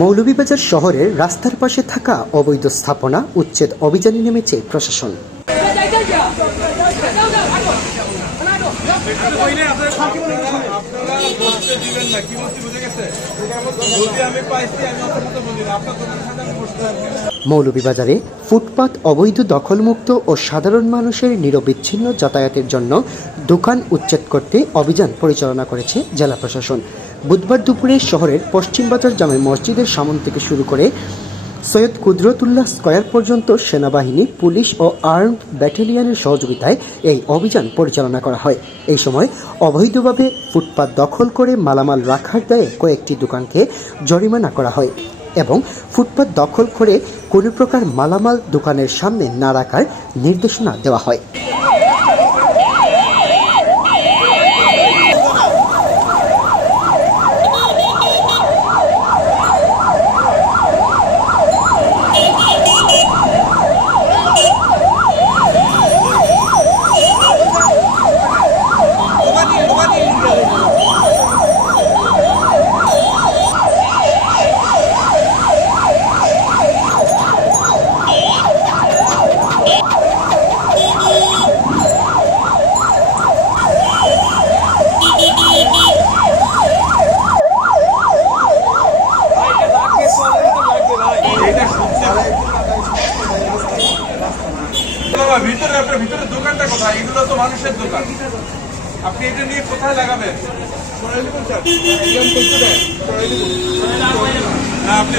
মৌলভীবাজার শহরের রাস্তার পাশে থাকা অবৈধ স্থাপনা উচ্ছেদ অভিযানে নেমেছে প্রশাসন। মৌলভীবাজারে ফুটপাত অবৈধ দখলমুক্ত ও সাধারণ মানুষের নিরবিচ্ছিন্ন যাতায়াতের জন্য দোকান উচ্ছেদ করতে অভিযান পরিচালনা করেছে জেলা প্রশাসন। বুধবার দুপুরে শহরের পশ্চিমবাজার জামে মসজিদের সামনে থেকে শুরু করে সৈয়দ কুদরতুল্লাহ স্কয়ার পর্যন্ত সেনাবাহিনী, পুলিশ ও আর্মড ব্যাটালিয়নের সহযোগিতায় এই অভিযান পরিচালনা করা হয়। এই সময় অবৈধভাবে ফুটপাত দখল করে মালামাল রাখার দায়ে কয়েকটি দোকানকে জরিমানা করা হয় এবং ফুটপাত দখল করে কোনো প্রকার মালামাল দোকানের সামনে না রাখার নির্দেশনা দেওয়া হয়। ভিতরে আপনার ভিতরে দোকানটা কোথায়? এগুলো তো মানুষের দোকান, আপনি এটা নিয়ে কোথায় লাগাবেন? না আপনি